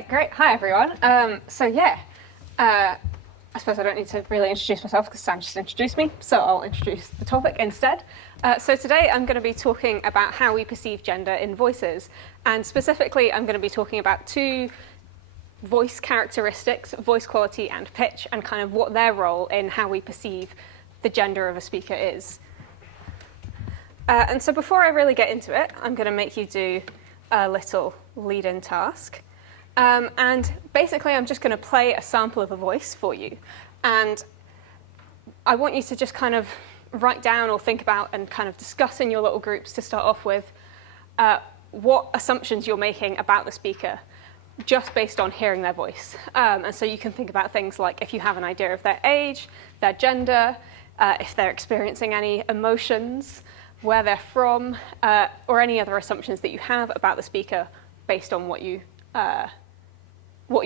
Okay, great. Hi, everyone. I suppose I don't need to really introduce myself because Sam just introduced me, so I'll introduce the topic instead. So today I'm going to be talking about how we perceive gender in voices, and specifically I'm going to be talking about two voice characteristics, voice quality and pitch, and kind of what their role in how we perceive the gender of a speaker is. And so before I really get into it, I'm going to make you do a little lead-in task. And basically, I'm just going to play a sample of a voice for you. And I want you to just kind of write down or think about and kind of discuss in your little groups to start off with what assumptions you're making about the speaker just based on hearing their voice. And so you can think about things like if you have an idea of their age, their gender, if they're experiencing any emotions, where they're from, or any other assumptions that you have about the speaker based on what you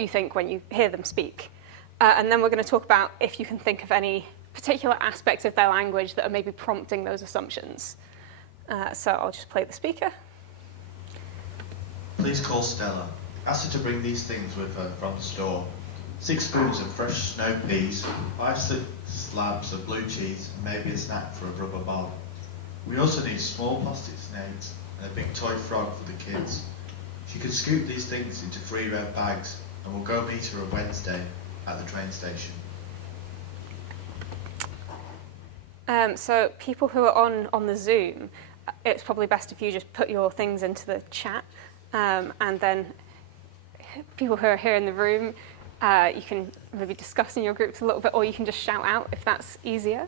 think when you hear them speak. And then we're going to talk about if you can think of any particular aspects of their language that are maybe prompting those assumptions. So I'll just play the speaker. Please call Stella. Ask her to bring these things with her from the store. 6 spoons of fresh snow peas, 5 slabs of blue cheese, and maybe a snack for a rubber ball. We also need small plastic snakes and a big toy frog for the kids. She could scoop these things into 3 red bags, and we'll go meet her on Wednesday at the train station. So people who are on the Zoom, it's probably best if you just put your things into the chat, and then people who are here in the room, you can maybe discuss in your groups a little bit, or you can just shout out if that's easier.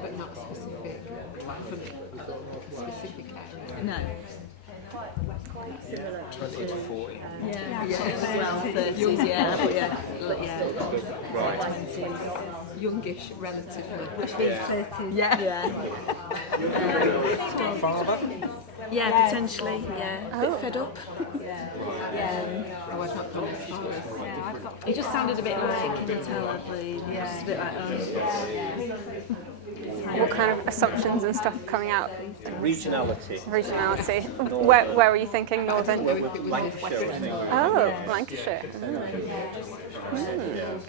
But not specific. Specific. No. 20 to 40. Yeah. Well, 30s, yeah. Right. 20s. Youngish, relatively. Which means 30s. Yeah. Father? Yeah, potentially. Yeah. A bit fed up. Oh, I've not gone as far as. Yeah, I've got. He just sounded a bit like, can you tell, just a bit like, What kind of assumptions and stuff coming out? Regionality. Where were you thinking? Northern? Lancashire, I think. Oh, Lancashire.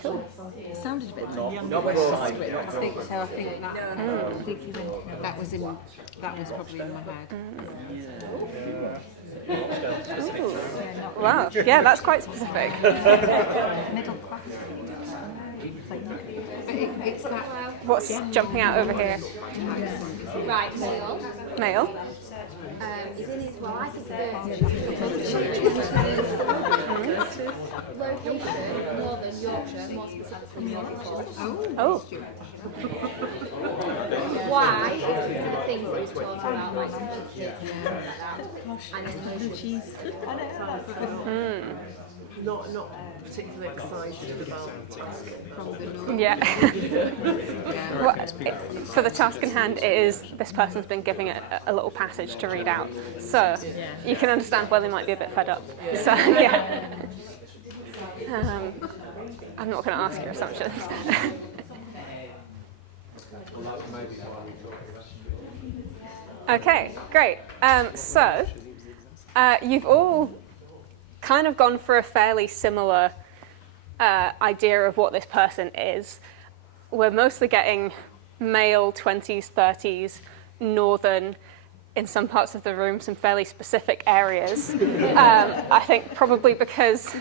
Cool. it sounded a bit like Not West Side. I think so. I think that was probably in my head. Wow, yeah, that's quite specific. Middle class. It's that. What's jumping out over here? Right, Male. He's in his wife, his location, Northern Yorkshire, more specifically Yorkshire. Oh. Why? It's because of the things that he's talking about, like statistics and emotions. Not particularly excited about from the north. Yeah. Well, for the task in hand, it is this person's been giving it a little passage to read out, so you can understand why they might be a bit fed up. So yeah. I'm not going to ask your assumptions. Okay, great. So you've all kind of gone for a fairly similar idea of what this person is. We're mostly getting male, 20s, 30s, northern, in some parts of the room, some fairly specific areas. I think probably because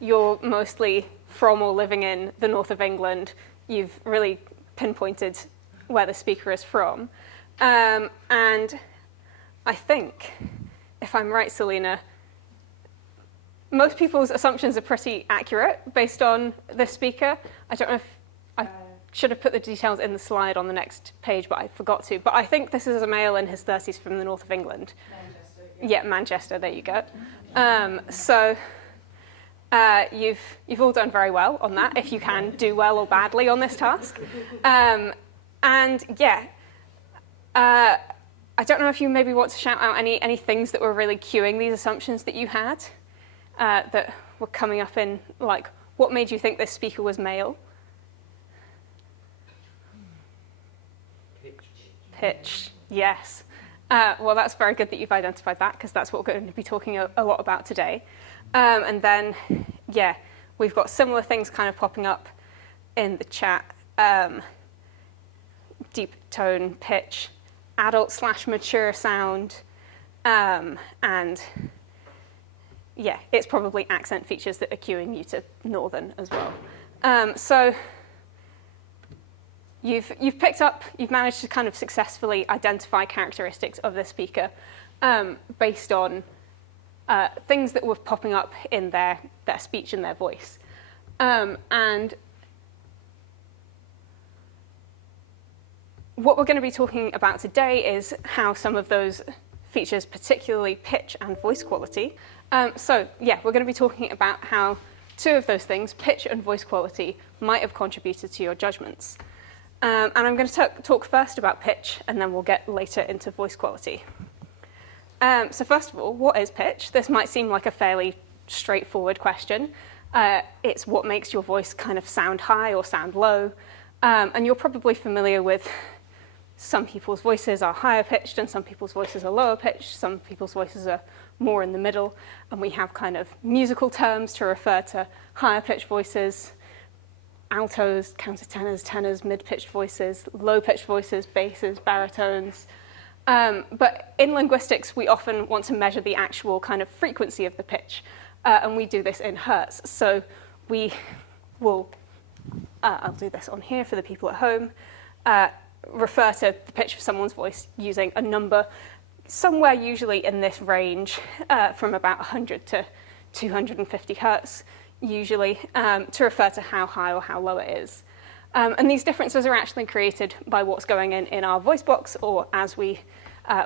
you're mostly from or living in the north of England, you've really pinpointed where the speaker is from. And I think, if I'm right, Selena, most people's assumptions are pretty accurate based on the speaker. I don't know if I should have put the details in the slide on the next page, but I forgot to. But I think this is a male in his 30s from the north of England. Manchester. Yeah, Manchester, there you go. So you've all done very well on that, if you can do well or badly on this task. And yeah, I don't know if you maybe want to shout out any things that were really cueing these assumptions that you had, that were coming up in like what made you think this speaker was male? Pitch, yes. Well, that's very good that you've identified that, because that's what we're going to be talking a lot about today. And then, yeah, we've got similar things kind of popping up in the chat. Deep tone, pitch, adult/mature sound, and yeah, it's probably accent features that are cueing you to northern as well. So you've managed to kind of successfully identify characteristics of the speaker based on things that were popping up in their speech and their voice. And what we're going to be talking about today is how some of those features, particularly pitch and voice quality. So yeah, we're going to be talking about how two of those things, pitch and voice quality, might have contributed to your judgments. And I'm going to talk first about pitch, and then we'll get later into voice quality. So first of all, what is pitch? This might seem like a fairly straightforward question. It's what makes your voice kind of sound high or sound low. And you're probably familiar with some people's voices are higher pitched and some people's voices are lower pitched. Some people's voices are more in the middle. And we have kind of musical terms to refer to higher pitched voices, altos, countertenors, tenors, mid-pitched voices, low-pitched voices, basses, baritones. But in linguistics, we often want to measure the actual kind of frequency of the pitch, and we do this in hertz. So we will, I'll do this on here for the people at home, refer to the pitch of someone's voice using a number somewhere usually in this range from about 100 to 250 hertz, usually, to refer to how high or how low it is. And these differences are actually created by what's going in our voice box, or as we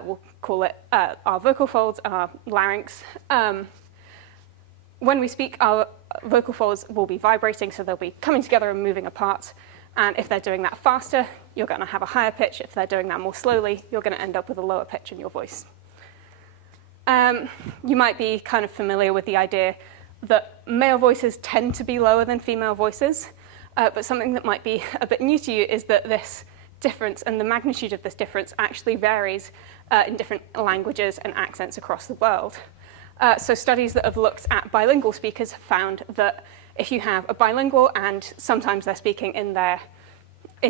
will call it, our vocal folds and our larynx. When we speak, our vocal folds will be vibrating, so they'll be coming together and moving apart. And if they're doing that faster, you're going to have a higher pitch. If they're doing that more slowly, you're going to end up with a lower pitch in your voice. You might be kind of familiar with the idea that male voices tend to be lower than female voices, but something that might be a bit new to you is that this difference and the magnitude of this difference actually varies in different languages and accents across the world. So studies that have looked at bilingual speakers have found that if you have a bilingual and sometimes they're speaking in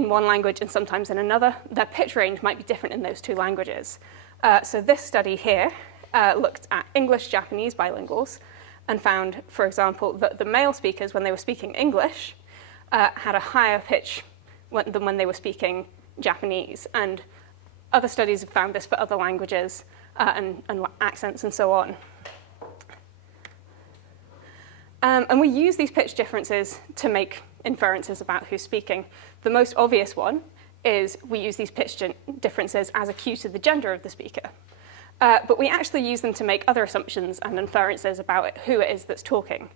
one language and sometimes in another, their pitch range might be different in those two languages. So this study here looked at English-Japanese bilinguals and found, for example, that the male speakers, when they were speaking English, had a higher pitch than when they were speaking Japanese. And other studies have found this for other languages and accents and so on. And we use these pitch differences to make inferences about who's speaking. The most obvious one is we use these pitch differences as a cue to the gender of the speaker. But we actually use them to make other assumptions and inferences about who it is that's talking.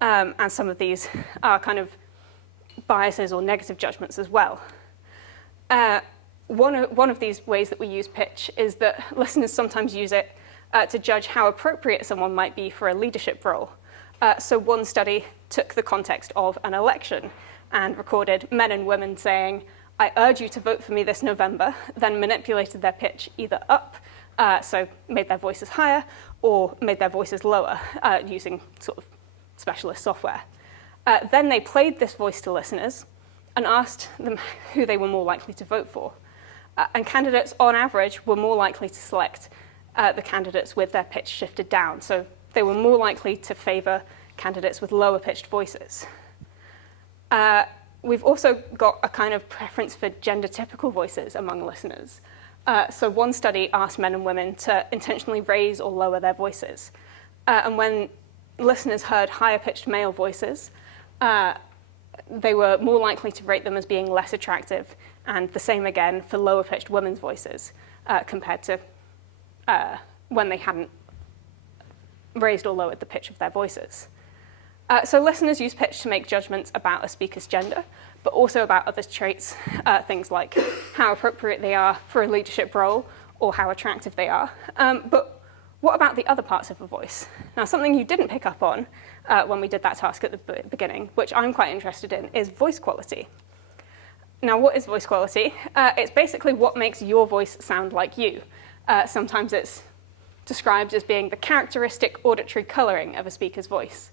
And some of these are kind of biases or negative judgments as well. One of these ways that we use pitch is that listeners sometimes use it to judge how appropriate someone might be for a leadership role. So one study took the context of an election and recorded men and women saying, "I urge you to vote for me this November," then manipulated their pitch either up, so made their voices higher, or made their voices lower using sort of specialist software. Then they played this voice to listeners and asked them who they were more likely to vote for. And candidates, on average, were more likely to select the candidates with their pitch shifted down. So they were more likely to favor candidates with lower pitched voices. We've also got a kind of preference for gender-typical voices among listeners. So one study asked men and women to intentionally raise or lower their voices. And when listeners heard higher-pitched male voices, they were more likely to rate them as being less attractive, and the same again for lower-pitched women's voices compared to when they hadn't raised or lowered the pitch of their voices. So listeners use pitch to make judgments about a speaker's gender, but also about other traits, things like how appropriate they are for a leadership role or how attractive they are. But what about the other parts of a voice? Now, something you didn't pick up on when we did that task at the beginning, which I'm quite interested in, is voice quality. Now, what is voice quality? It's basically what makes your voice sound like you. Sometimes it's described as being the characteristic auditory colouring of a speaker's voice.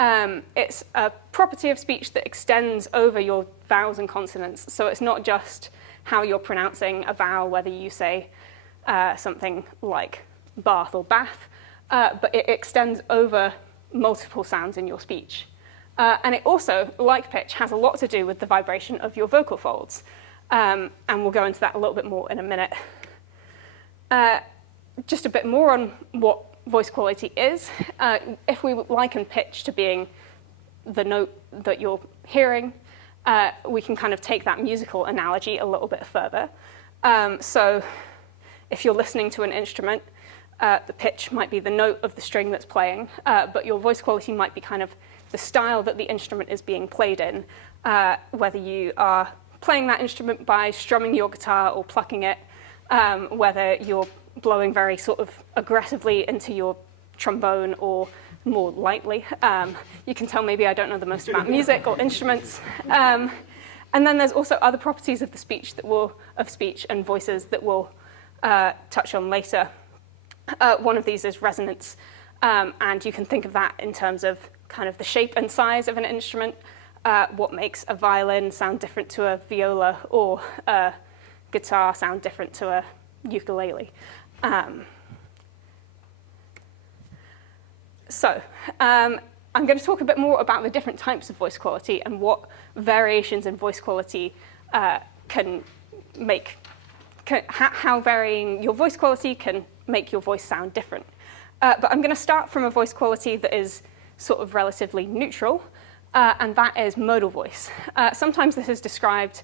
It's a property of speech that extends over your vowels and consonants, so it's not just how you're pronouncing a vowel, whether you say something like bath or bath, but it extends over multiple sounds in your speech. And it also, like pitch, has a lot to do with the vibration of your vocal folds. And we'll go into that a little bit more in a minute. Just a bit more on what voice quality is. If we liken pitch to being the note that you're hearing, we can kind of take that musical analogy a little bit further. So if you're listening to an instrument, the pitch might be the note of the string that's playing, but your voice quality might be kind of the style that the instrument is being played in, whether you are playing that instrument by strumming your guitar or plucking it, whether you're blowing very sort of aggressively into your trombone or more lightly. You can tell maybe I don't know the most about music or instruments. And then there's also other properties of the speech of speech and voices that we'll touch on later. One of these is resonance, and you can think of that in terms of kind of the shape and size of an instrument, what makes a violin sound different to a viola or a guitar sound different to a ukulele. I'm going to talk a bit more about the different types of voice quality and what variations in voice quality can make, how varying your voice quality can make your voice sound different. But I'm going to start from a voice quality that is sort of relatively neutral, and that is modal voice. Sometimes this is described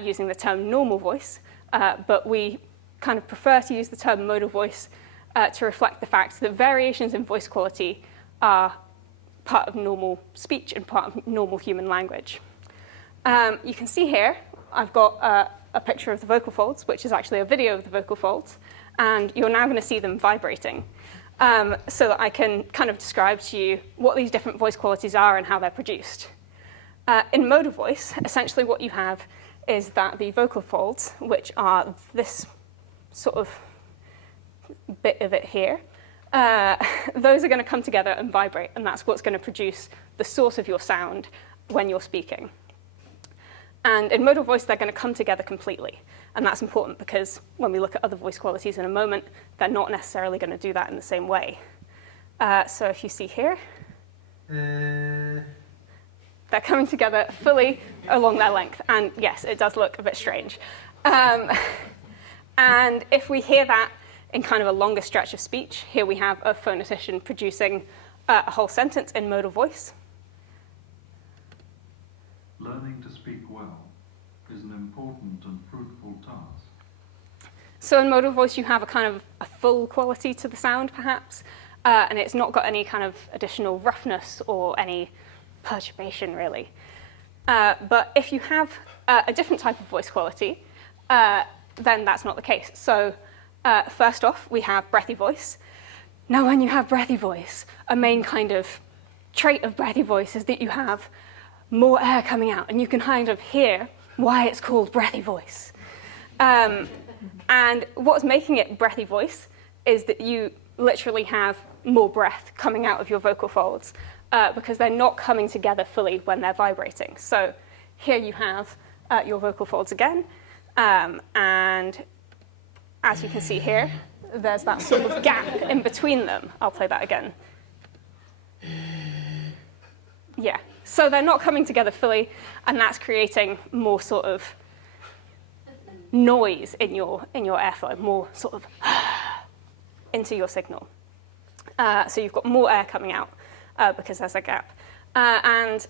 using the term normal voice, but we kind of prefer to use the term modal voice to reflect the fact that variations in voice quality are part of normal speech and part of normal human language. You can see here, I've got a picture of the vocal folds, which is actually a video of the vocal folds, and you're now going to see them vibrating, so that I can kind of describe to you what these different voice qualities are and how they're produced. In modal voice, essentially what you have is that the vocal folds, which are this sort of bit of it here, those are going to come together and vibrate, and that's what's going to produce the source of your sound when you're speaking. And in modal voice, they're going to come together completely. And that's important because when we look at other voice qualities in a moment, they're not necessarily going to do that in the same way. So if you see here, they're coming together fully along their length. And yes, it does look a bit strange. And if we hear that in kind of a longer stretch of speech, here we have a phonetician producing a whole sentence in modal voice. Learning to speak well is an important and fruitful task. So in modal voice, you have a kind of a full quality to the sound, perhaps, and it's not got any kind of additional roughness or any perturbation, really. But if you have a different type of voice quality, then that's not the case. So first off, we have breathy voice. Now, when you have breathy voice, a main kind of trait of breathy voice is that you have more air coming out, and you can kind of hear why it's called breathy voice. And what's making it breathy voice is that you literally have more breath coming out of your vocal folds because they're not coming together fully when they're vibrating. So here you have your vocal folds again, and as you can see here, there's that sort of gap in between them. I'll play that again. Yeah. So they're not coming together fully, and that's creating more sort of noise in your airflow, more sort of into your signal. So you've got more air coming out because there's a gap. And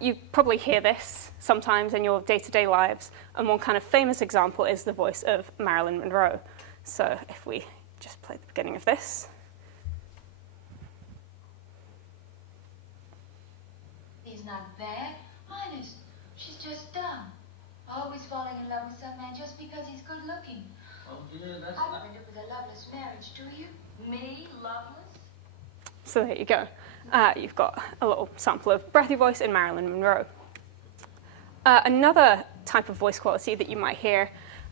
you probably hear this sometimes in your day-to-day lives, and one kind of famous example is the voice of Marilyn Monroe. So if we just play the beginning of this. He's not bad. Honest. She's just dumb. Always falling in love with some man just because he's good looking. Well, you know, I don't end up with a loveless marriage, do you? marvellous. So there you go. You've got a little sample of breathy voice in Marilyn Monroe. Another type of voice quality that you might hear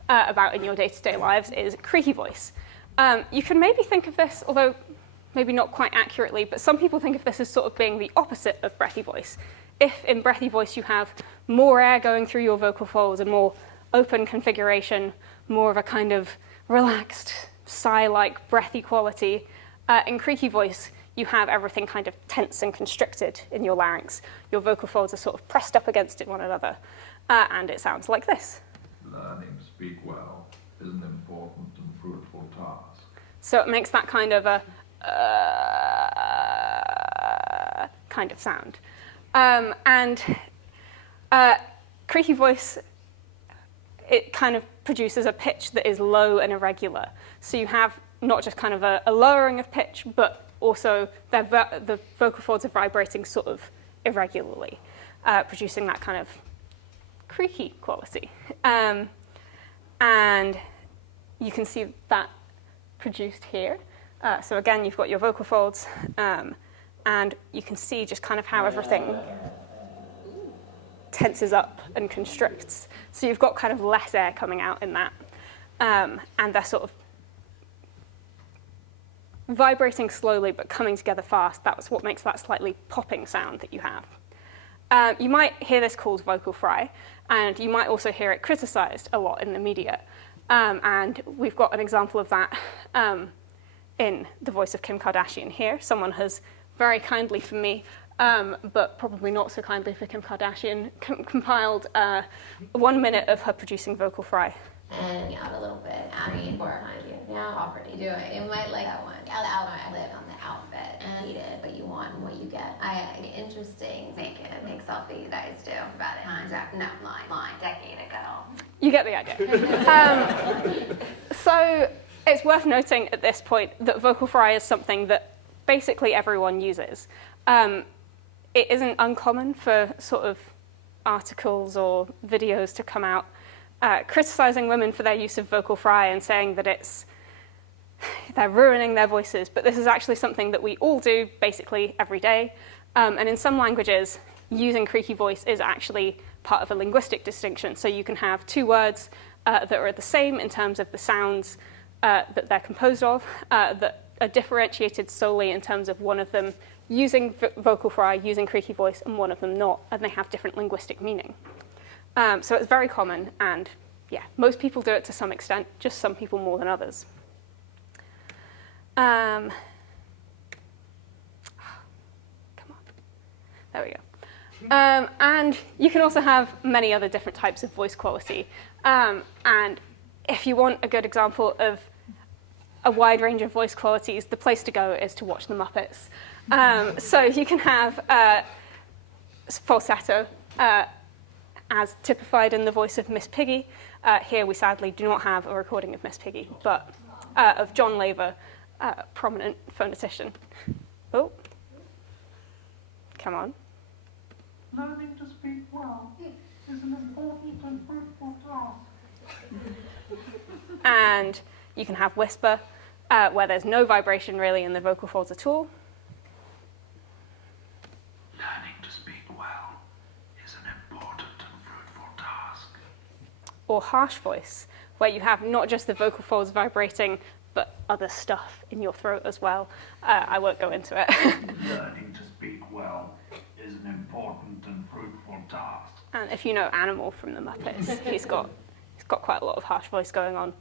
about in your day-to-day lives is creaky voice. You can maybe think of this, although maybe not quite accurately, but some people think of this as sort of being the opposite of breathy voice. If in breathy voice you have more air going through your vocal folds, a more open configuration, more of a kind of relaxed, sigh-like, breathy quality, in creaky voice you have everything kind of tense and constricted in your larynx. Your vocal folds are sort of pressed up against one another, and it sounds like this. Learning to speak well is an important and fruitful task. So it makes that kind of a kind of sound. And creaky voice, it kind of produces a pitch that is low and irregular. So you have not just kind of a lowering of pitch, but also the vocal folds are vibrating sort of irregularly, producing that kind of creaky quality. And you can see that produced here. So again, you've got your vocal folds, and you can see just kind of how everything tenses up and constricts. So you've got kind of less air coming out in that, and they're sort of vibrating slowly but coming together fast. That's what makes that slightly popping sound that you have. You might hear this called vocal fry, and you might also hear it criticized a lot in the media. And we've got an example of that in the voice of Kim Kardashian here. Someone has very kindly for me, but probably not so kindly for Kim Kardashian, compiled 1 minute of her producing vocal fry. And out a little bit, adding more behind you. Yeah, already do it. You might like that one. I live on the outfit and eat it, but you want what you get. Interesting. Make selfie. You guys do about it. No, line. Decade ago. You get the idea. So it's worth noting at this point that vocal fry is something that basically everyone uses. It isn't uncommon for sort of articles or videos to come out criticizing women for their use of vocal fry and saying that they're ruining their voices, but this is actually something that we all do basically every day. And in some languages, using creaky voice is actually part of a linguistic distinction. So you can have two words that are the same in terms of the sounds that they're composed of, that are differentiated solely in terms of one of them using vocal fry, using creaky voice, and one of them not, and they have different linguistic meaning. So it's very common, and yeah, most people do it to some extent, just some people more than others. Come on. There we go. And you can also have many other different types of voice quality. And if you want a good example of a wide range of voice qualities, the place to go is to watch The Muppets. So you can have falsetto, as typified in the voice of Miss Piggy. Here we sadly do not have a recording of Miss Piggy, but of John Laver, prominent phonetician. Oh, come on. Learning to speak well is an important and fruitful task. And you can have whisper, where there's no vibration really in the vocal folds at all. Learning to speak well is an important and fruitful task. Or harsh voice, where you have not just the vocal folds vibrating, but other stuff in your throat as well. I won't go into it. Learning to speak well is an important and fruitful task. And if you know Animal from the Muppets, he's got quite a lot of harsh voice going on.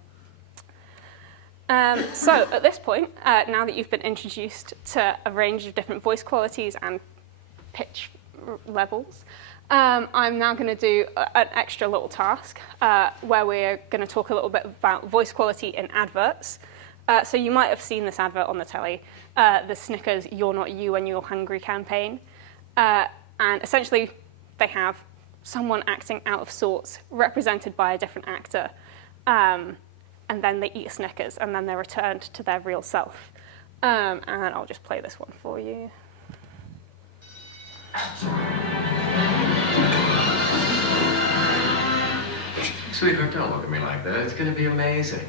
So at this point, now that you've been introduced to a range of different voice qualities and pitch levels, I'm now going to do an extra little task where we're going to talk a little bit about voice quality in adverts. So you might have seen this advert on the telly, the Snickers "You're Not You When You're Hungry" campaign. And essentially, they have someone acting out of sorts, represented by a different actor. And then they eat a Snickers, and then they're returned to their real self. And I'll just play this one for you. Sweetheart, don't look at me like that. It's going to be amazing.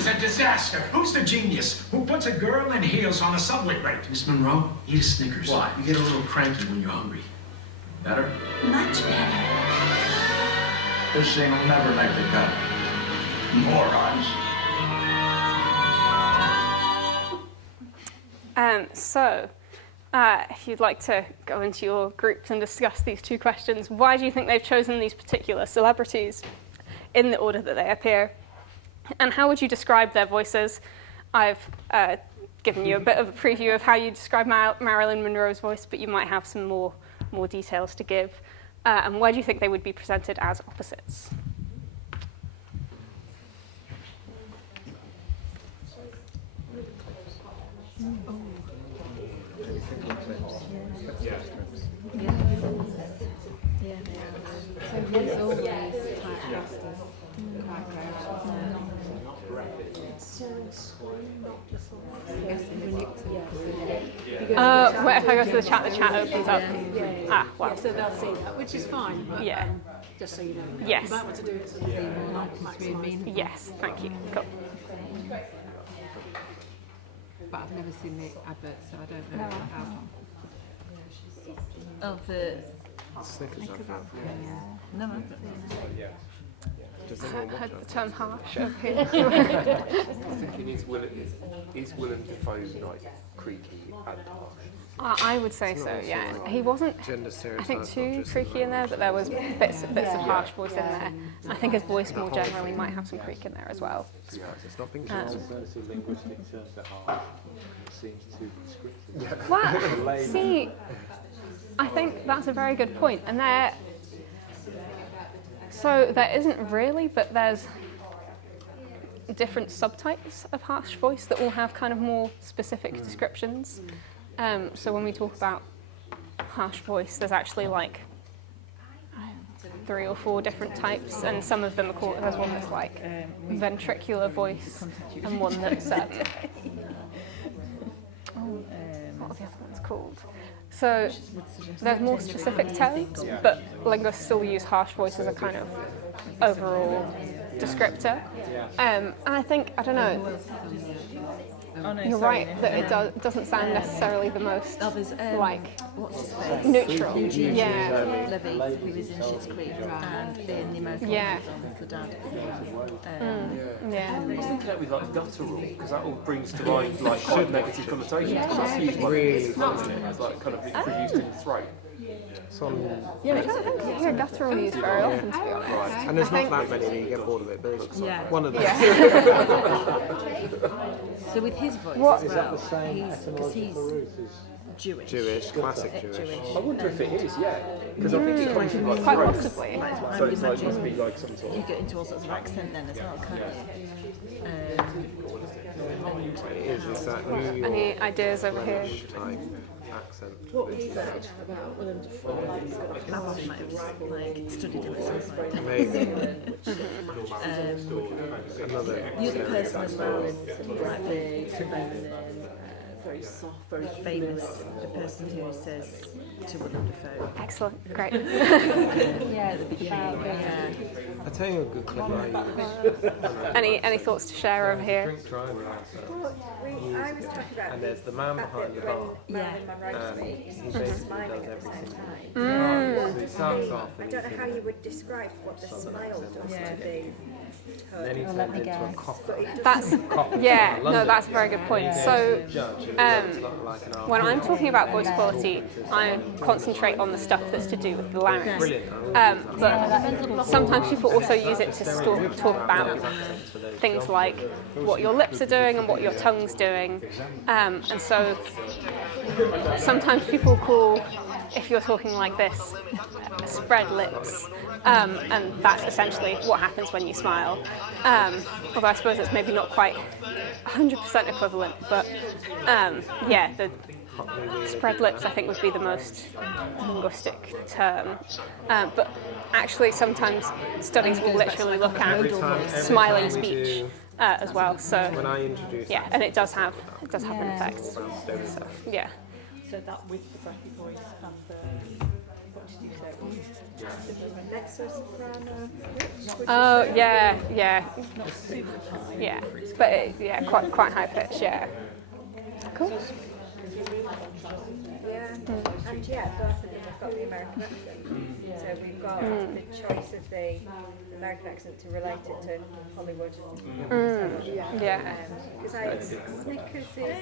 is a disaster. Who's the genius who puts a girl in heels on a subway grate? Miss Monroe, eat a Snickers. Why? You get a little cranky when you're hungry. Better? Much better. This thing will never make the cut. Morons. If you'd like to go into your groups and discuss these two questions, why do you think they've chosen these particular celebrities in the order that they appear? And how would you describe their voices? I've given you a bit of a preview of how you describe Marilyn Monroe's voice, but you might have some more details to give. And why do you think they would be presented as opposites? What if I go to the chat opens up? Ah, well. So they'll see that, which is fine. But, yeah. Just so you know. Yes. You might want to do it so that people not maximize. Yes, thank you. Cool. But I've never seen the advert, so I don't know how. Oh, for Snickers, I found. no, no. Does I anyone heard watch the term harsh up here. I think he needs Willem Dafoe's like creaky and harsh. I would say so, yeah. He wasn't, I think, too creaky in there, but there was bits of harsh voice in there. I think his voice more generally might have some creak in there as well. It's not being linguistic terms that harsh seems too descriptive. Well, see, I think that's a very good point. And so there isn't really, but there's different subtypes of harsh voice that all have kind of more specific descriptions. So when we talk about harsh voice, there's actually like 3 or 4 different types, and some of them are called, there's one that's like ventricular voice, and one that's, what are the other ones called? So there's more specific terms, but linguists still use harsh voice as a kind of overall descriptor. And I think, I don't know, you're right that it doesn't sound necessarily the most like neutral. Yeah, Levy, who was in Schitt's Creek, and in the American version, the dad. Yeah. I was thinking that with like guttural, because that all brings to mind like quite negative connotations. That's used by it's like kind of produced in the throat. Yeah, I don't think you hear guttural used very often, to be honest. And there's not that many, and you get bored of it, but it's one of them. So with his voice what? as well, because he's Jewish. Classic Jewish. I wonder if it is, yeah. Because I think it comes from like quite throat. possibly. So it's like, must be like some sort You of... get into all sorts of accent then as well, can't you? It is that New York Any ideas over here? type accent. What was that about Willem Dafoe? I might have like studied him at some point. Maybe. Another The other person as well is like Big, feminine, very soft, very famous, the person who says to Willem Dafoe. Excellent, great. Yeah, the big about I'll tell you a good clip I use. Any thoughts to share over here? Drink driving I was talking about and there's the man behind the bar. Marilyn Monroe speaks. He She's basically smiling does at the same everything. time. So it starts off I and don't know how you would describe what the smile does to the and then he turns into a copper. That's that's a very good point. So when I'm talking about voice quality, I concentrate on the stuff that's to do with the larynx. But sometimes people also use it to talk about things like what your lips are doing and what your tongue's doing. And so sometimes people call, if you're talking like this, spread lips. And that's essentially what happens when you smile. Although I suppose it's maybe not quite 100% equivalent, but the spread lips I think would be the most linguistic term. But actually sometimes studies will literally look at smiling speech as well. So when I introduce and it does have an effect. So So that with the breathy voice and the, what did you say? Mezzo soprano. Oh yeah, yeah, yeah. But yeah, quite high pitch. Yeah. Cool. Yeah, and yeah, both of them have got the American accent. So we've got the choice of the American accent to relate it to Hollywood. Yeah. Because Snickers is...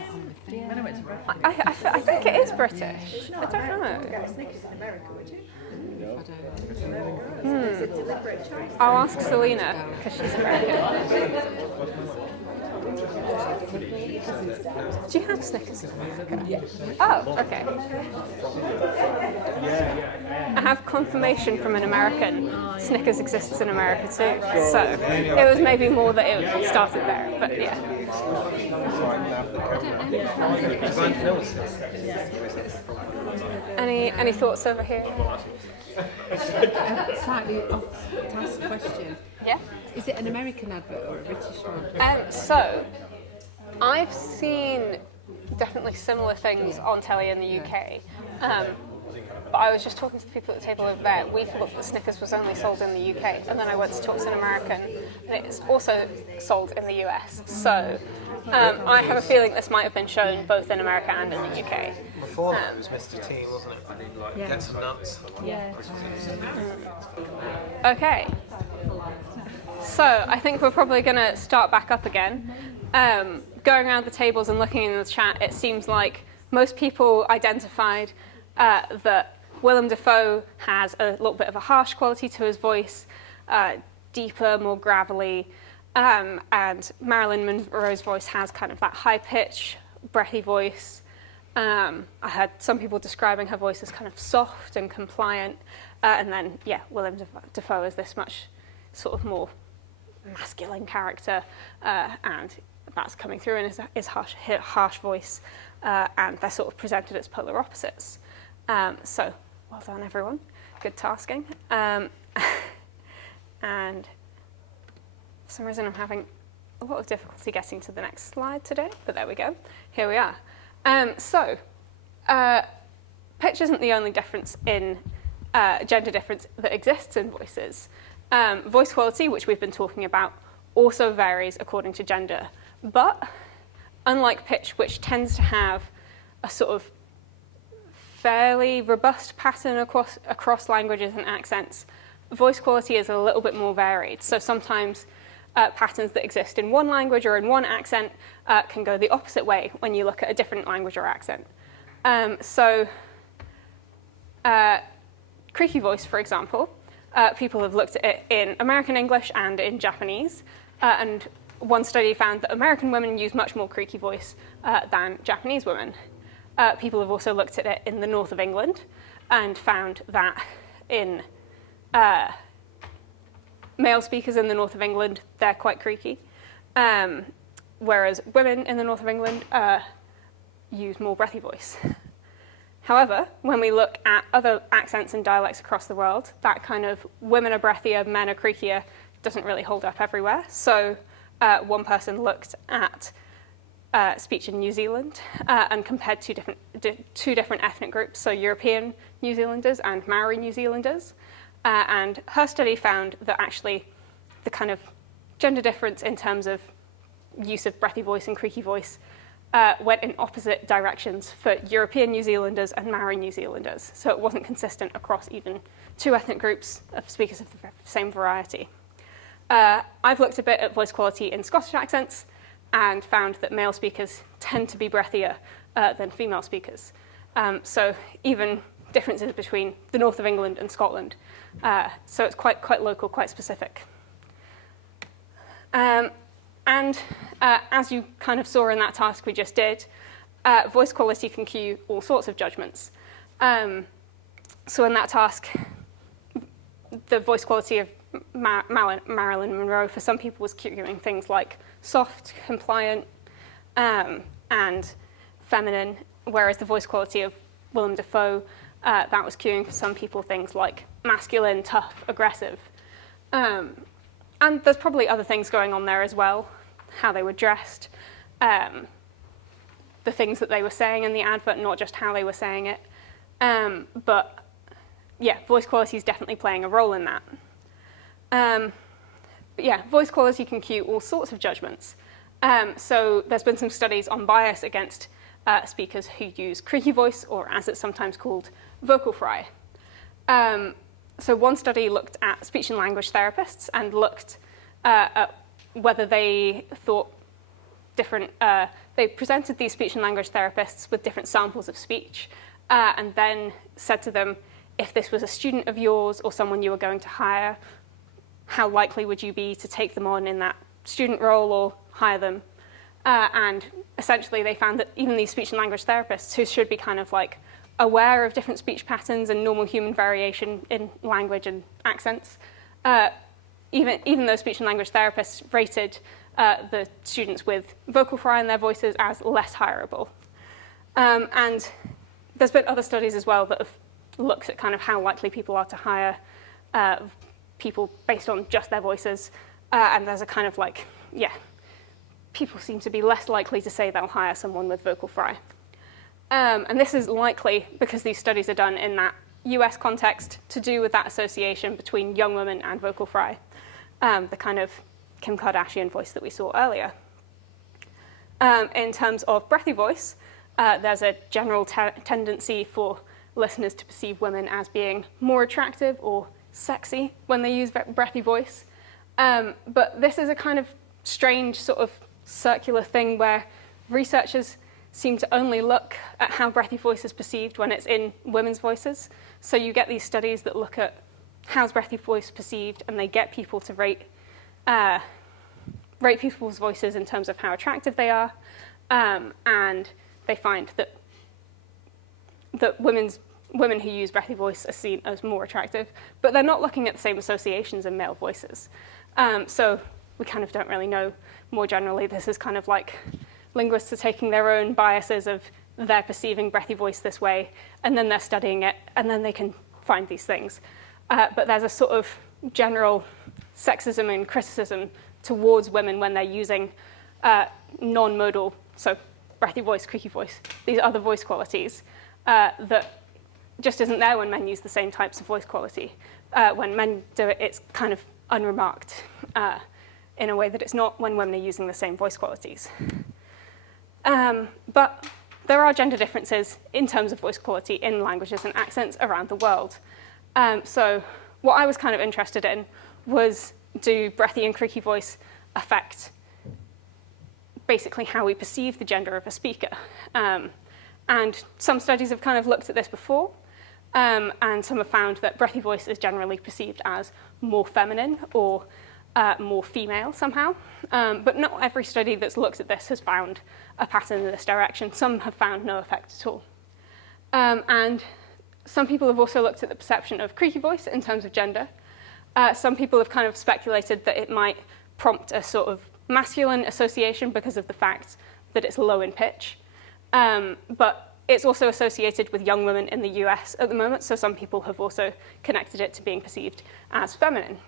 I think it is British. It's not. I don't know. You wouldn't get a Snickers in America, would you? No. It's a deliberate choice. I'll ask Selena because she's American. Do you have Snickers in America? Yeah. Oh, okay. I have confirmation from an American. Snickers exists in America too, so it was maybe more that it started there, but yeah. Any thoughts over here? Slightly off task question. Yeah. Is it an American advert or a British one? So, I've seen definitely similar things on telly in the UK. But I was just talking to the people at the table over there. We thought that Snickers was only sold in the UK, and then I went to talk to an American, and it's also sold in the US. So I have a feeling this might have been shown both in America and in the UK. Before that, it was Mr. Teen, wasn't it? Get some nuts. Yeah. Okay. So I think we're probably going to start back up again. Going around the tables and looking in the chat, it seems like most people identified that Willem Dafoe has a little bit of a harsh quality to his voice, deeper, more gravelly, and Marilyn Monroe's voice has kind of that high pitch, breathy voice. I heard some people describing her voice as kind of soft and compliant, and then, yeah, Willem Dafoe is this much sort of more masculine character, and that's coming through in his harsh voice, and they're sort of presented as polar opposites. So, well done, everyone. Good tasking. And for some reason, I'm having a lot of difficulty getting to the next slide today, but there we go. Here we are. Pitch isn't the only difference in gender difference that exists in voices. Voice quality, which we've been talking about, also varies according to gender. But unlike pitch, which tends to have a sort of fairly robust pattern across languages and accents, voice quality is a little bit more varied. So sometimes patterns that exist in one language or in one accent can go the opposite way when you look at a different language or accent. Creaky voice, for example, people have looked at it in American English and in Japanese, and one study found that American women use much more creaky voice than Japanese women. People have also looked at it in the north of England and found that in male speakers in the north of England, they're quite creaky, whereas women in the north of England use more breathy voice. However, when we look at other accents and dialects across the world, that kind of women are breathier, men are creakier doesn't really hold up everywhere. So one person looked at speech in New Zealand and compared two different ethnic groups, so European New Zealanders and Maori New Zealanders. And her study found that actually the kind of gender difference in terms of use of breathy voice and creaky voice went in opposite directions for European New Zealanders and Maori New Zealanders. So it wasn't consistent across even two ethnic groups of speakers of the same variety. I've looked a bit at voice quality in Scottish accents and found that male speakers tend to be breathier than female speakers. So even differences between the north of England and Scotland. So it's quite local, quite specific. And as you kind of saw in that task we just did, voice quality can cue all sorts of judgments. So in that task, the voice quality of Marilyn Monroe for some people was cueing things like soft, compliant, and feminine, whereas the voice quality of Willem Dafoe, that was cueing for some people things like masculine, tough, aggressive. And there's probably other things going on there as well, how they were dressed, the things that they were saying in the advert, not just how they were saying it. But yeah, voice quality is definitely playing a role in that. But yeah, voice quality can cue all sorts of judgments. So there's been some studies on bias against speakers who use creaky voice, or as it's sometimes called, vocal fry. So one study looked at speech and language therapists and looked at whether they thought different, they presented these speech and language therapists with different samples of speech and then said to them, if this was a student of yours or someone you were going to hire, how likely would you be to take them on in that student role or hire them? And essentially they found that even these speech and language therapists, who should be kind of like aware of different speech patterns and normal human variation in language and accents, even those speech and language therapists rated the students with vocal fry in their voices as less hireable. And there's been other studies as well that have looked at kind of how likely people are to hire people based on just their voices. And there's a kind of like, yeah, people seem to be less likely to say they'll hire someone with vocal fry. And this is likely because these studies are done in that US context to do with that association between young women and vocal fry, the kind of Kim Kardashian voice that we saw earlier. In terms of breathy voice, there's a general tendency for listeners to perceive women as being more attractive or sexy when they use breathy voice. But this is a kind of strange sort of circular thing where researchers seem to only look at how breathy voice is perceived when it's in women's voices. So you get these studies that look at how's breathy voice perceived, and they get people to rate people's voices in terms of how attractive they are, and they find that women who use breathy voice are seen as more attractive, but they're not looking at the same associations in male voices. So we kind of don't really know more generally. This is kind of like linguists are taking their own biases of they're perceiving breathy voice this way, and then they're studying it, and then they can find these things. But there's a sort of general sexism and criticism towards women when they're using non-modal, so breathy voice, creaky voice, these other voice qualities that just isn't there when men use the same types of voice quality. When men do it, it's kind of unremarked in a way that it's not when women are using the same voice qualities. But there are gender differences in terms of voice quality in languages and accents around the world. So what I was kind of interested in was, do breathy and creaky voice affect basically how we perceive the gender of a speaker? And some studies have kind of looked at this before, and some have found that breathy voice is generally perceived as more feminine or more female somehow. But not every study that's looked at this has found a pattern in this direction. Some have found no effect at all. And some people have also looked at the perception of creaky voice in terms of gender. Some people have kind of speculated that it might prompt a sort of masculine association because of the fact that it's low in pitch. But it's also associated with young women in the US at the moment, so some people have also connected it to being perceived as feminine.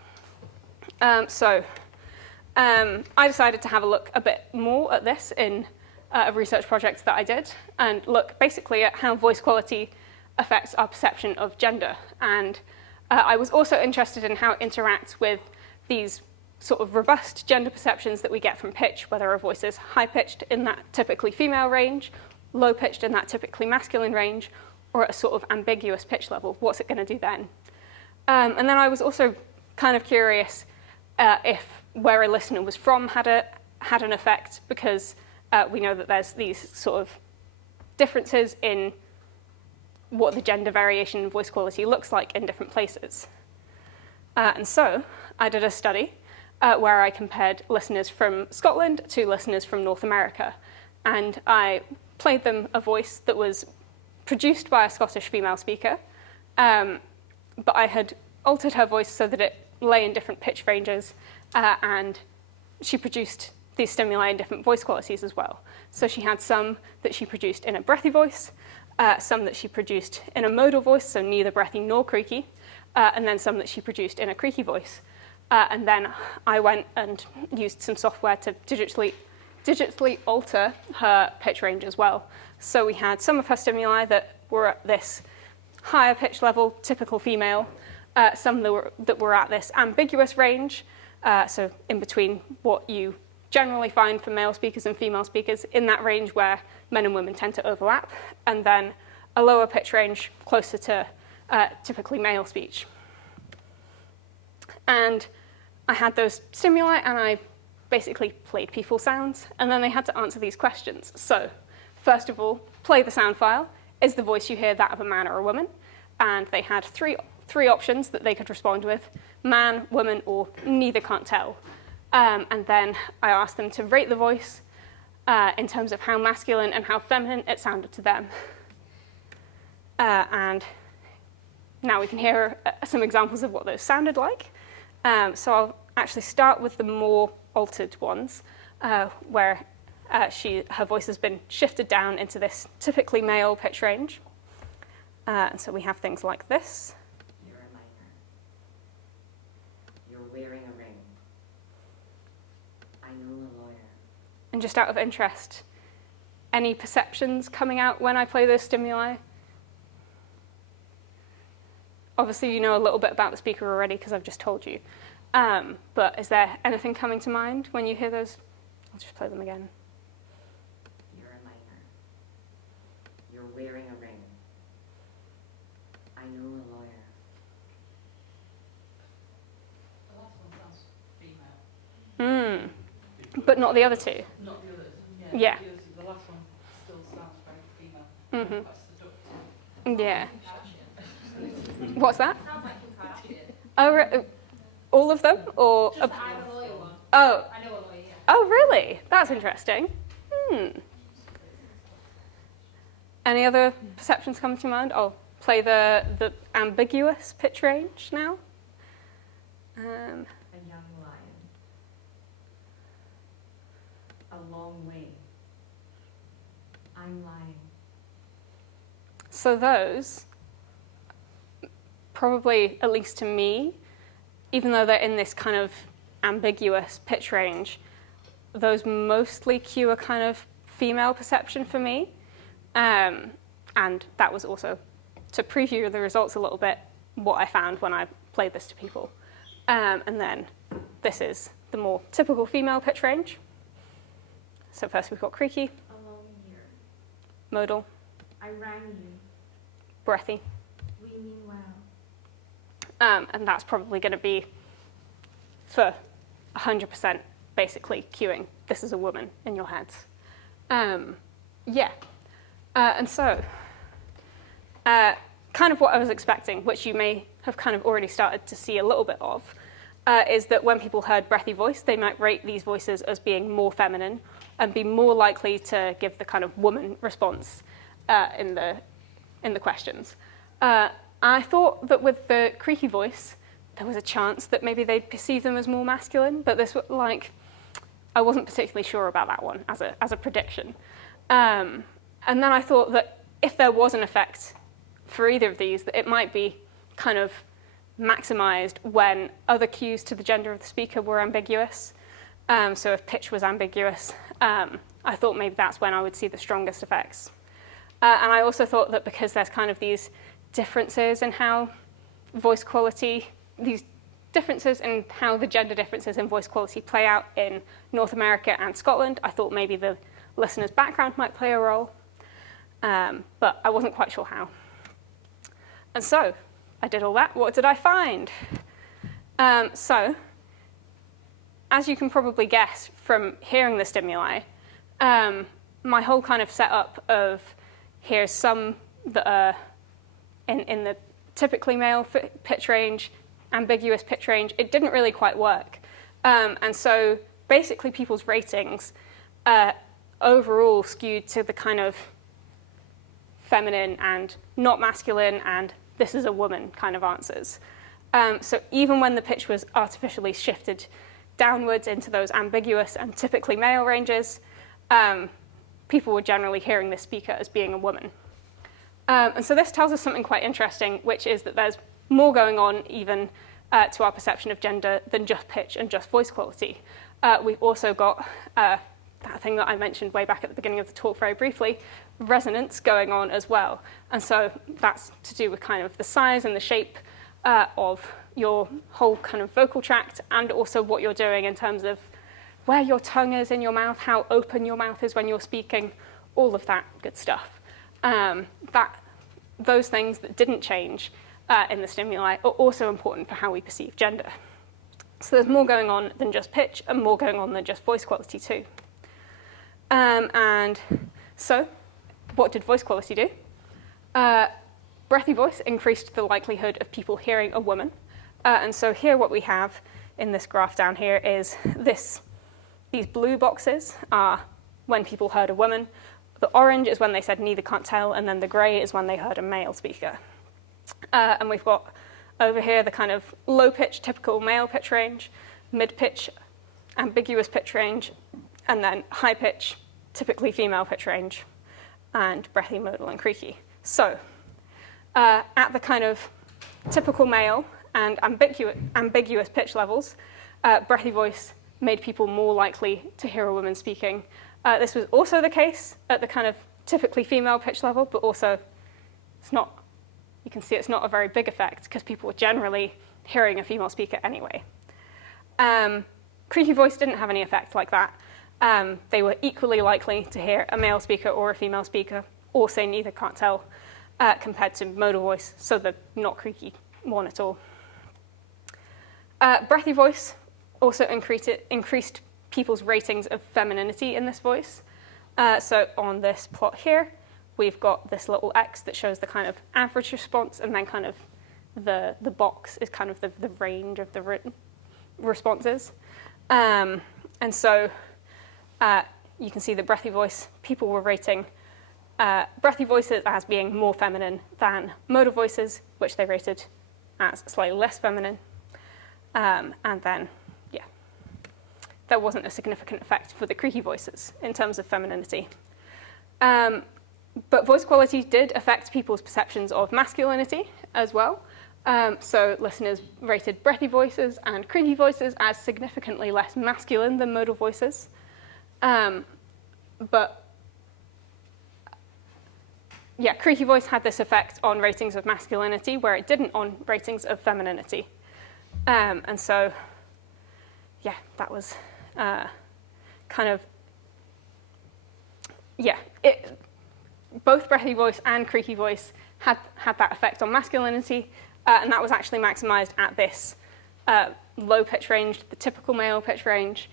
So I decided to have a look a bit more at this in a research project that I did, and look basically at how voice quality affects our perception of gender. And I was also interested in how it interacts with these sort of robust gender perceptions that we get from pitch, whether a voice is high-pitched in that typically female range, low-pitched in that typically masculine range, or at a sort of ambiguous pitch level. What's it going to do then? And then I was also kind of curious if where a listener was from had an effect, because we know that there's these sort of differences in what the gender variation in voice quality looks like in different places. And so I did a study where I compared listeners from Scotland to listeners from North America. And I played them a voice that was produced by a Scottish female speaker, but I had altered her voice so that it lay in different pitch ranges, and she produced these stimuli in different voice qualities as well. So she had some that she produced in a breathy voice, some that she produced in a modal voice, so neither breathy nor creaky, and then some that she produced in a creaky voice. And then I went and used some software to digitally alter her pitch range as well. So we had some of her stimuli that were at this higher pitch level, typical female, some that were at this ambiguous range, so in between what you generally find for male speakers and female speakers, in that range where men and women tend to overlap, and then a lower pitch range closer to typically male speech. And I had those stimuli, and I basically played people sounds, and then they had to answer these questions. So, first of all, play the sound file. Is the voice you hear that of a man or a woman? And they had three options that they could respond with: man, woman, or neither, can't tell. And then I asked them to rate the voice in terms of how masculine and how feminine it sounded to them. And now we can hear some examples of what those sounded like. So I'll actually start with the more altered ones, where her voice has been shifted down into this typically male pitch range. And so we have things like this. You're a minor. You're wearing a ring. I know a lawyer. And just out of interest, any perceptions coming out when I play those stimuli? Obviously, you know a little bit about the speaker already because I've just told you. But is there anything coming to mind when you hear those? I'll just play them again. You're a minor. You're wearing a ring. I know a lawyer. The last one sounds female. But not the other two? Not the others. Yeah. The last one still sounds very female. Quite seductive. Yeah. What's that? Sounds like Kim Kardashian. Oh, all of them? Or Just I'm a lawyer one. Oh. I know a lawyer, yeah. Oh, really? That's interesting. Any other perceptions come to mind? I'll play the ambiguous pitch range now. A young lion. A long way. I'm lying. So those, probably, at least to me, even though they're in this kind of ambiguous pitch range, those mostly cue a kind of female perception for me. And that was also, to preview the results a little bit, what I found when I played this to people. And then this is the more typical female pitch range. So first we've got creaky, Alone here. modal, I rang you. breathy. We mean well. And that's probably going to be, for 100%, basically cueing, this is a woman in your heads. Yeah. And so, kind of what I was expecting, which you may have kind of already started to see a little bit of, is that when people heard breathy voice, they might rate these voices as being more feminine and be more likely to give the kind of woman response in the questions. I thought that with the creaky voice, there was a chance that maybe they'd perceive them as more masculine, but this, like, I wasn't particularly sure about that one as a prediction. And then I thought that if there was an effect for either of these, that it might be kind of maximized when other cues to the gender of the speaker were ambiguous. So if pitch was ambiguous, I thought maybe that's when I would see the strongest effects. And I also thought that because there's kind of these differences in how voice quality, these differences in how the gender differences in voice quality play out in North America and Scotland, I thought maybe the listener's background might play a role, but I wasn't quite sure how. And so I did all that. What did I find? So, as you can probably guess from hearing the stimuli, my whole kind of setup of here's some that are in the typically male pitch range, ambiguous pitch range, it didn't really quite work. And so basically people's ratings overall skewed to the kind of feminine and not masculine and this is a woman kind of answers. So even when the pitch was artificially shifted downwards into those ambiguous and typically male ranges, people were generally hearing this speaker as being a woman. And so this tells us something quite interesting, which is that there's more going on even to our perception of gender than just pitch and just voice quality. We've also got that thing that I mentioned way back at the beginning of the talk very briefly, resonance going on as well. And so that's to do with kind of the size and the shape of your whole kind of vocal tract, and also what you're doing in terms of where your tongue is in your mouth, how open your mouth is when you're speaking, all of that good stuff. Those things that didn't change in the stimuli are also important for how we perceive gender. So there's more going on than just pitch, and more going on than just voice quality too. And so, what did voice quality do? Breathy voice increased the likelihood of people hearing a woman. And so here what we have in this graph down here is these blue boxes are when people heard a woman. The orange is when they said neither, can't tell, and then the grey is when they heard a male speaker. And we've got over here the kind of low pitch, typical male pitch range, mid pitch, ambiguous pitch range, and then high pitch, typically female pitch range, and breathy, modal, and creaky. So at the kind of typical male and ambiguous pitch levels, breathy voice made people more likely to hear a woman speaking. This was also the case at the kind of typically female pitch level, but also you can see it's not a very big effect because people were generally hearing a female speaker anyway. Creaky voice didn't have any effect like that. They were equally likely to hear a male speaker or a female speaker, or say neither, can't tell, compared to modal voice, so the not creaky one at all. Breathy voice also increased people's ratings of femininity in this voice. So on this plot here, we've got this little X that shows the kind of average response, and then kind of the box is kind of the range of the written responses. And so you can see the breathy voice, people were rating breathy voices as being more feminine than modal voices, which they rated as slightly less feminine. And then, yeah, there wasn't a significant effect for the creaky voices in terms of femininity. But voice quality did affect people's perceptions of masculinity as well. So listeners rated breathy voices and creaky voices as significantly less masculine than modal voices. But yeah, creaky voice had this effect on ratings of masculinity where it didn't on ratings of femininity. And so, yeah, that was kind of, yeah, both breathy voice and creaky voice had that effect on masculinity, and that was actually maximized at this low pitch range, the typical male pitch range.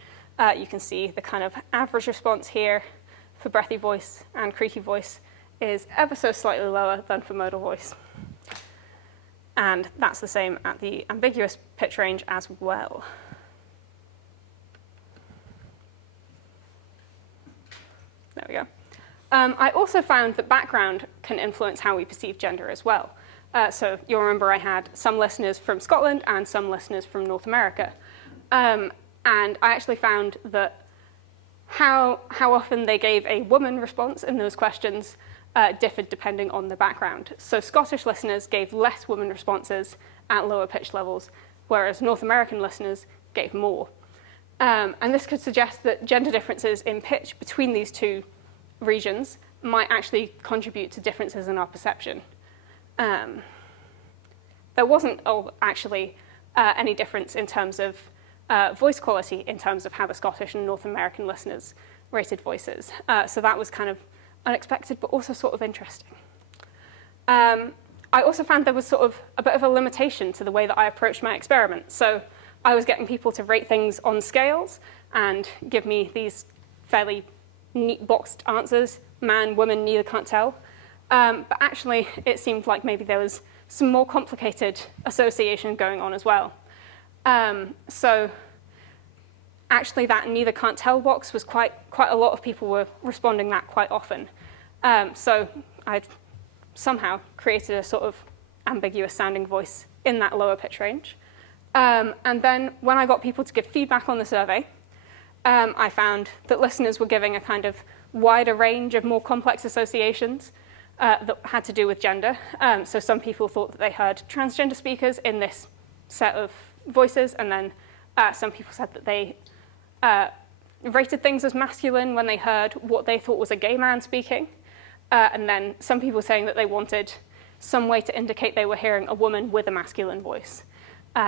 You can see the kind of average response here for breathy voice and creaky voice is ever so slightly lower than for modal voice. And that's the same at the ambiguous pitch range as well. There we go. I also found that background can influence how we perceive gender as well. So you'll remember I had some listeners from Scotland and some listeners from North America. And I actually found that how often they gave a woman response in those questions differed depending on the background. So Scottish listeners gave less woman responses at lower pitch levels, whereas North American listeners gave more. And this could suggest that gender differences in pitch between these two regions might actually contribute to differences in our perception. There wasn't actually any difference in terms of voice quality in terms of how the Scottish and North American listeners rated voices. So that was kind of unexpected, but also sort of interesting. I also found there was sort of a bit of a limitation to the way that I approached my experiment. So I was getting people to rate things on scales and give me these fairly neat boxed answers, man, woman, neither, can't tell. But actually, it seemed like maybe there was some more complicated association going on as well. So actually, that neither, can't tell box was quite a lot of people were responding that quite often. So I'd somehow created a sort of ambiguous sounding voice in that lower pitch range. And then when I got people to give feedback on the survey, I found that listeners were giving a kind of wider range of more complex associations that had to do with gender. So some people thought that they heard transgender speakers in this set of voices, and then some people said that they rated things as masculine when they heard what they thought was a gay man speaking. And then some people saying that they wanted some way to indicate they were hearing a woman with a masculine voice.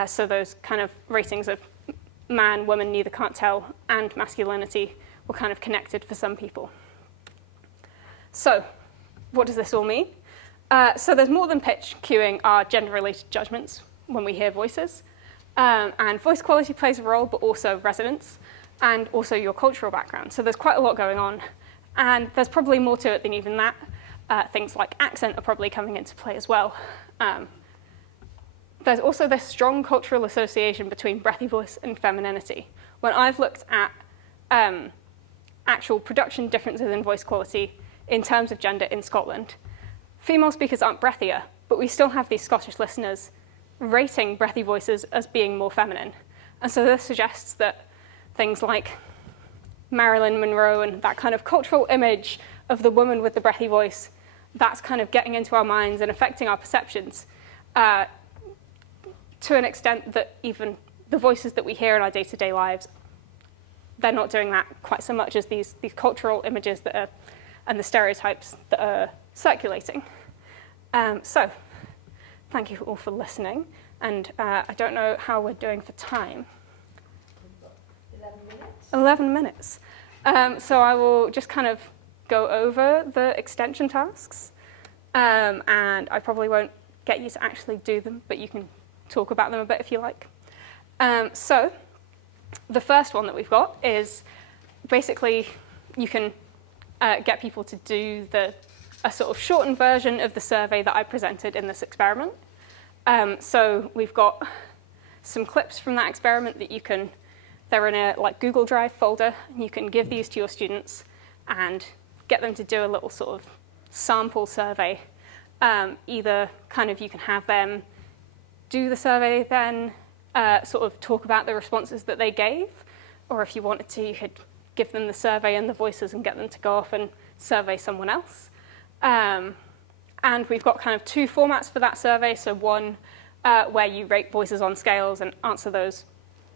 So those kind of ratings of man, woman, neither, can't tell, and masculinity were kind of connected for some people. So what does this all mean? So there's more than pitch cueing our gender-related judgments when we hear voices. And voice quality plays a role, but also resonance, and also your cultural background. So there's quite a lot going on. And there's probably more to it than even that. Things like accent are probably coming into play as well. There's also this strong cultural association between breathy voice and femininity. When I've looked at actual production differences in voice quality in terms of gender in Scotland, female speakers aren't breathier, but we still have these Scottish listeners rating breathy voices as being more feminine. And so this suggests that things like Marilyn Monroe and that kind of cultural image of the woman with the breathy voice, that's kind of getting into our minds and affecting our perceptions to an extent that even the voices that we hear in our day-to-day lives, they're not doing that quite so much as these cultural images that are, and the stereotypes that are circulating. So, thank you all for listening. And I don't know how we're doing for time. 11 minutes. So I will just kind of go over the extension tasks. And I probably won't get you to actually do them, but you can talk about them a bit if you like. So the first one that we've got is basically you can get people to do a sort of shortened version of the survey that I presented in this experiment. So we've got some clips from that experiment that you can, they're in a Google Drive folder, and you can give these to your students and get them to do a little sort of sample survey. Either kind of you can have them do the survey, then sort of talk about the responses that they gave, or if you wanted to, you could give them the survey and the voices and get them to go off and survey someone else. And we've got kind of two formats for that survey. So one where you rate voices on scales and answer those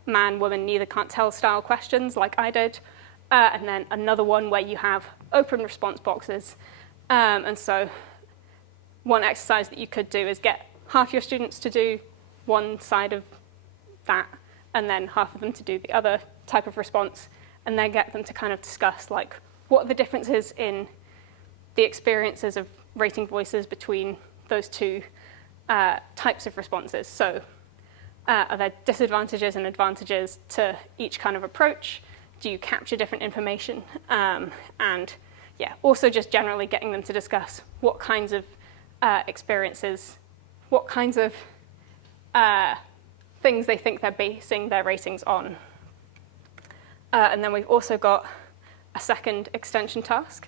man, woman, neither, can't tell style questions like I did. And then another one where you have open response boxes. And so one exercise that you could do is get half your students to do one side of that, and then half of them to do the other type of response, and then get them to kind of discuss like what the difference is in the experiences of rating voices between those two types of responses. So are there disadvantages and advantages to each kind of approach? Do you capture different information? And yeah, also just generally getting them to discuss what kinds of experiences, what kinds of things they think they're basing their ratings on. And then we've also got a second extension task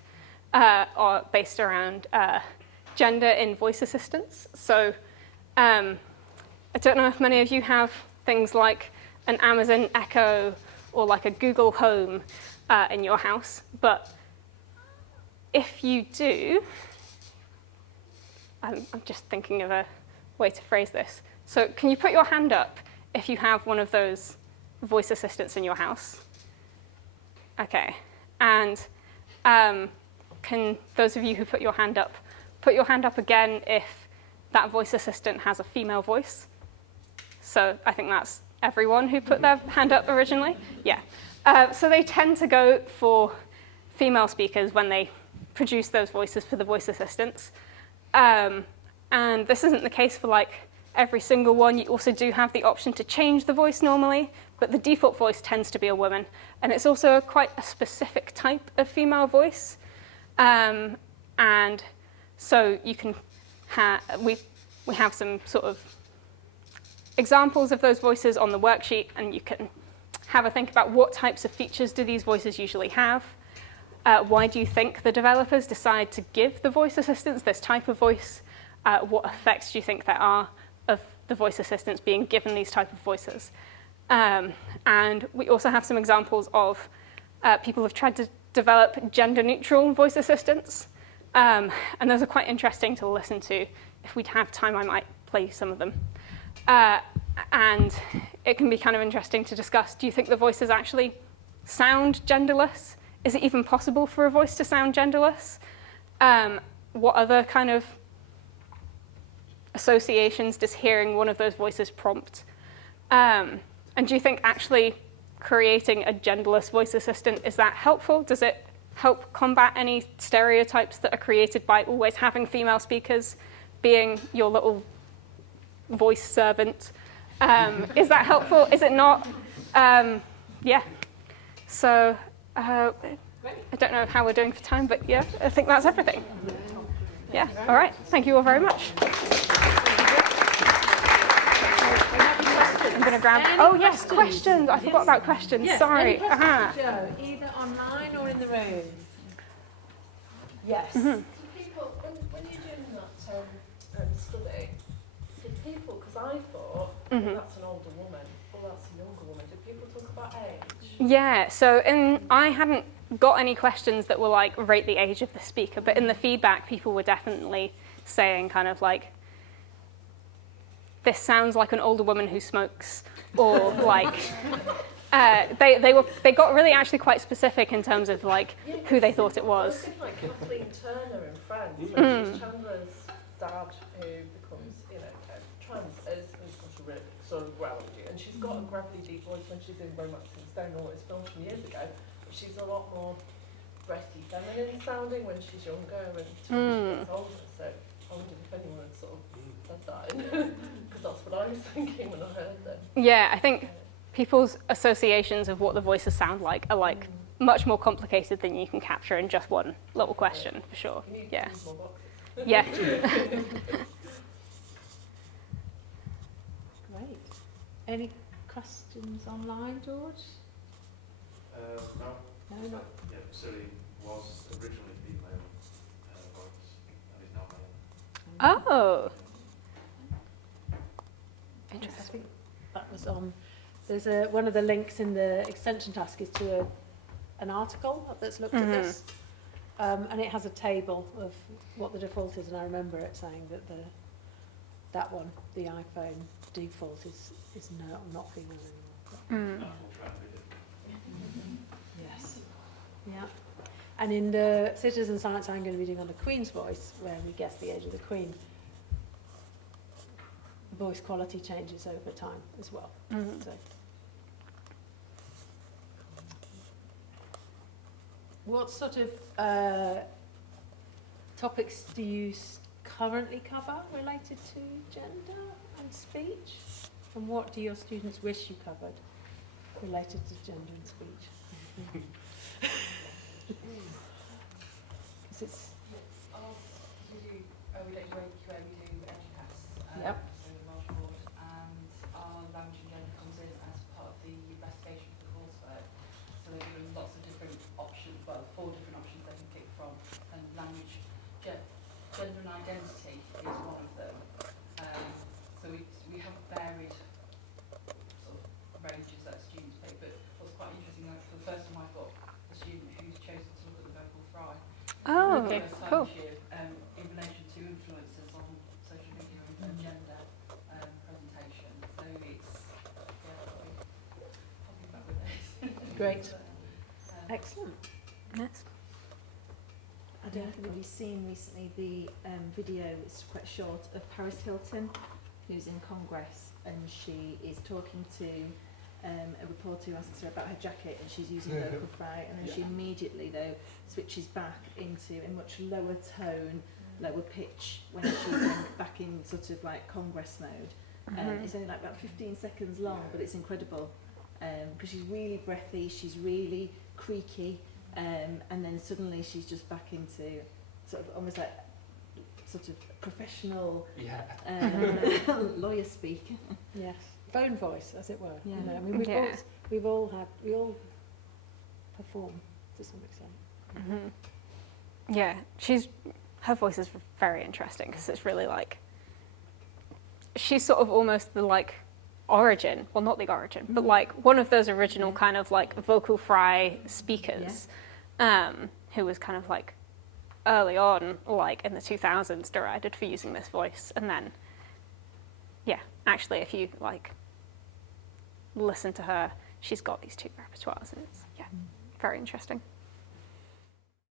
based around gender in voice assistants. So I don't know if many of you have things like an Amazon Echo or like a Google Home in your house, but if you do, I'm just thinking of a way to phrase this. So can you put your hand up if you have one of those voice assistants in your house? Okay. And can those of you who put your hand up again if that voice assistant has a female voice? So I think that's everyone who put their hand up originally. Yeah. So they tend to go for female speakers when they produce those voices for the voice assistants. And this isn't the case for like every single one. You also do have the option to change the voice normally, but the default voice tends to be a woman. And it's also quite a specific type of female voice. And so you can we have some sort of examples of those voices on the worksheet, and you can have a think about what types of features do these voices usually have. Why do you think the developers decide to give the voice assistants this type of voice? What effects do you think there are of the voice assistants being given these type of voices? And we also have some examples of people who have tried to develop gender-neutral voice assistants. And those are quite interesting to listen to. If we'd have time, I might play some of them. And it can be kind of interesting to discuss, do you think the voices actually sound genderless? Is it even possible for a voice to sound genderless? What other kind of associations does hearing one of those voices prompt? And do you think actually creating a genderless voice assistant, is that helpful? Does it help combat any stereotypes that are created by always having female speakers being your little voice servant? Is that helpful? Is it not? Yeah. So I don't know how we're doing for time, but yeah, I think that's everything. Yeah, all right. Thank you all very much. I'm going to grab... Oh, yes, questions. I forgot about questions. Yes, Sorry. any questions, Joe, either online or in the room? Yes. Mm-hmm. People, when you're doing that study, do people, because I thought, Mm-hmm. well, that's an older woman, or that's a younger woman, do people talk about age? Yeah, so I hadn't got any questions that were like, rate the age of the speaker, but in the feedback, people were definitely saying kind of like, this sounds like an older woman who smokes, or like, they got really actually quite specific in terms of like who they thought it was. Well, like Kathleen Turner in Friends, she's Chandler's dad who becomes, trans, is really sort of gravelly, and she's got a gravelly deep voice when she's in Romancing Stone, or it's filmed from years ago, but she's a lot more breathy, feminine sounding when she's younger and when she gets older, so I wondered if anyone had sort of said that, because that's what I was thinking when I heard them. Yeah, I think people's associations of what the voices sound like are like much more complicated than you can capture in just one little question, for sure. Yeah. Yeah. Great. Any questions online, George? No. No, not. Yeah, Silly was originally female voice and is now male. Oh. Interesting. I think that was on. There's one of the links in the extension task is to an article that's looked at this, and it has a table of what the default is, and I remember it saying that that one, the iPhone default, is not female anymore. Yes. Yeah. And in the citizen science I'm going to be doing on the Queen's voice, where we guess the age of the Queen, voice quality changes over time as well. So. What sort of topics do you currently cover related to gender and speech? And what do your students wish you covered related to gender and speech? It's we do EduPass. Yep. So Welsh Board, and our language and gender comes in as part of the investigation for the coursework. So they're given lots of different options, well, 4 different options they can pick from, and language, gender and identity is one of them. So we have varied sort of ranges that students pick, but what's quite interesting, like for the first time I've got a student who's chosen to look at the vocal fry. Oh, okay, cool. In relation to influences on social media and gender presentation. So it's probably back with this. great. Excellent. Yes. I don't know if anybody's seen recently the video, it's quite short, of Paris Hilton, who's in Congress, and she is talking to a reporter who asks her about her jacket, and she's using vocal fry, and then she immediately, though, switches back into a much lower tone, lower pitch, when she's back in sort of like Congress mode. It's only like about 15 seconds long, but it's incredible, because she's really breathy, she's really creaky, and then suddenly she's just back into sort of almost like sort of professional lawyer speak. Yes, phone voice, as it were. Yeah. You know, I mean, we all perform to some extent. Yeah, her voice is very interesting because it's really like, she's sort of almost the like origin, well not the origin, but like one of those original kind of like vocal fry speakers, who was kind of like early on, like in the 2000s, derided for using this voice, and then, yeah, actually if you like listen to her, she's got these 2 repertoires, and it's, yeah. Very interesting.